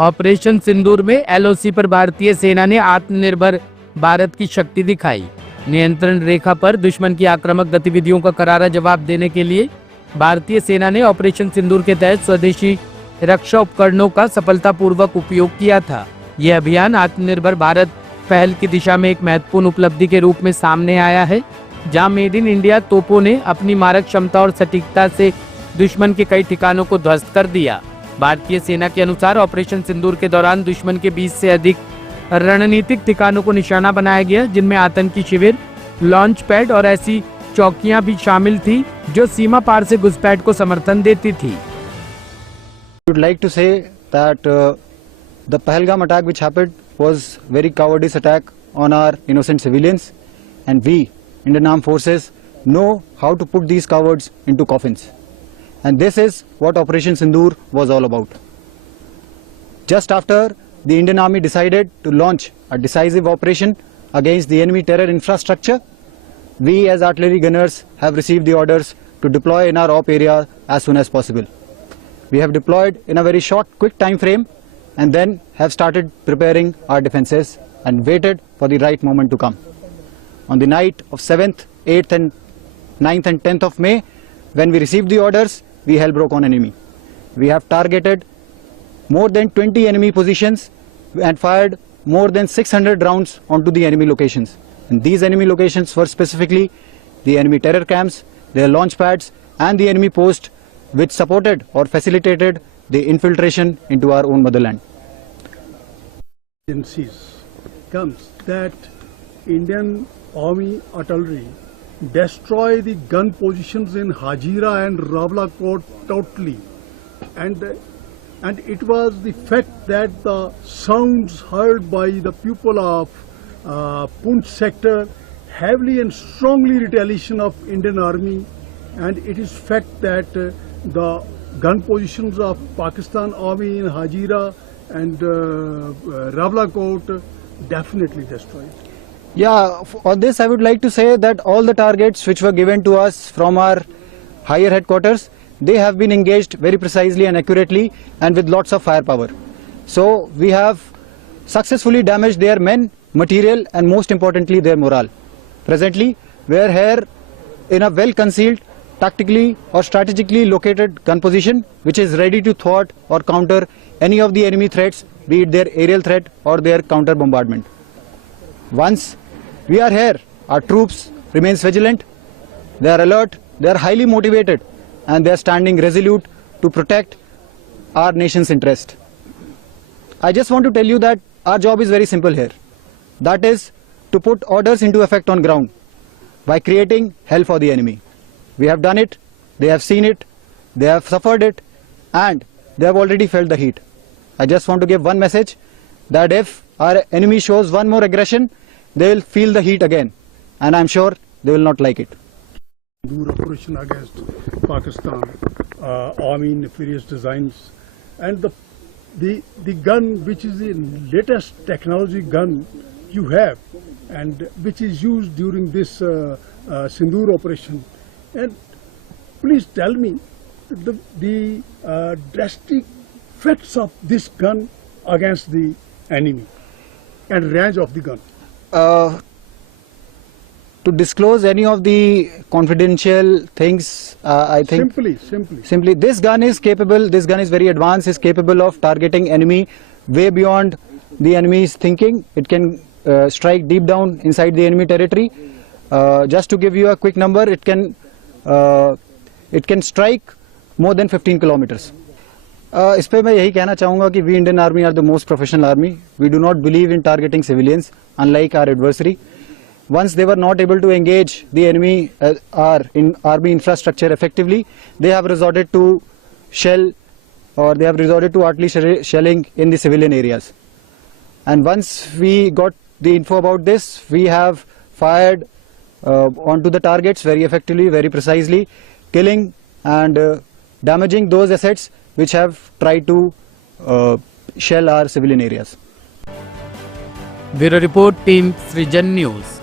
Operation सिंदूर में LOC पर भारतीय सेना ने आत्मनिर्भर भारत की शक्ति दिखाई। नियंत्रण रेखा पर दुश्मन की आक्रामक गतिविधियों का करारा जवाब देने के लिए भारतीय सेना ने ऑपरेशन सिंदूर के तहत स्वदेशी रक्षा उपकरणों का सफलतापूर्वक उपयोग किया था। यह अभियान आत्मनिर्भर भारत पहल की दिशा में एक महत्वपूर्ण उपलब्धि के रूप में सामने आया है, जहां मेड इन इंडिया तोपों ने अपनी मारक क्षमता और सटीकता से दुश्मन के कई ठिकानों को ध्वस्त कर दिया। भारतीय सेना के अनुसार ऑपरेशन सिंदूर के दौरान दुश्मन के 20 से अधिक रणनीतिक ठिकानों को निशाना बनाया गया, जिनमें आतंकी शिविर, लॉन्च पैड और ऐसी चौकियां भी शामिल थी जो सीमा पार से घुसपैठ को समर्थन देती थी। I would like to say that the Pahalgam attack which happened was very cowardice attack on our innocent civilians, and we, Indian Armed Forces, know how to put these cowards into coffins. And this is what Operation Sindoor was all about. Just after the Indian Army decided to launch a decisive operation against the enemy terror infrastructure, we as artillery gunners have received the orders to deploy in our op area as soon as possible. We have deployed in a very short, quick time frame and then have started preparing our defences and waited for the right moment to come. On the night of 7th, 8th and 9th and 10th of May, when we received the orders, we hell broke on enemy. We have targeted more than 20 enemy positions and fired more than 600 rounds onto the enemy locations. And these enemy locations were specifically the enemy terror camps, their launch pads and the enemy post which supported or facilitated the infiltration into our own motherland. Agencies comes that Indian Army artillery destroy the gun positions in Hajira and Rawalakot totally, and it was the fact that the sounds heard by the people of Poonch sector heavily and strongly retaliation of Indian Army, and it is fact that the gun positions of Pakistan Army in Hajira and Rawalakot definitely destroyed. Yeah, on this I would like to say that all the targets which were given to us from our higher headquarters, they have been engaged very precisely and accurately and with lots of firepower. So we have successfully damaged their men, material and most importantly their morale. Presently we are here in a well concealed, tactically or strategically located gun position which is ready to thwart or counter any of the enemy threats, be it their aerial threat or their counter bombardment. Once we are here, our troops remains vigilant, they are alert, they are highly motivated and they are standing resolute to protect our nation's interest. I just want to tell you that our job is very simple here. That is to put orders into effect on ground by creating hell for the enemy. We have done it, they have seen it, they have suffered it and they have already felt the heat. I just want to give one message, that if our enemy shows one more aggression, they will feel the heat again and I am sure they will not like it. Operation against Pakistan, Army nefarious designs, and the gun which is the latest technology gun you have and which is used during this Sindoor operation. And please tell me the drastic effects of this gun against the enemy and range of the gun. To disclose any of the confidential things, I think simply this gun is capable, this gun is very advanced, is capable of targeting enemy way beyond the enemy's thinking. It can strike deep down inside the enemy territory. Just to give you a quick number, it can strike more than 15 kilometers. इस पे मैं यही कहना चाहूँगा कि we Indian Army are the most professional army. We do not believe in targeting civilians, unlike our adversary. Once they were not able to engage the enemy army infrastructure effectively, they have resorted to shell or they have resorted to artillery shelling in the civilian areas. And once we got the info about this, we have fired onto the targets very effectively, very precisely, killing and damaging those assets which have tried to shell our civilian areas. Bureau Report, Team Srijan News.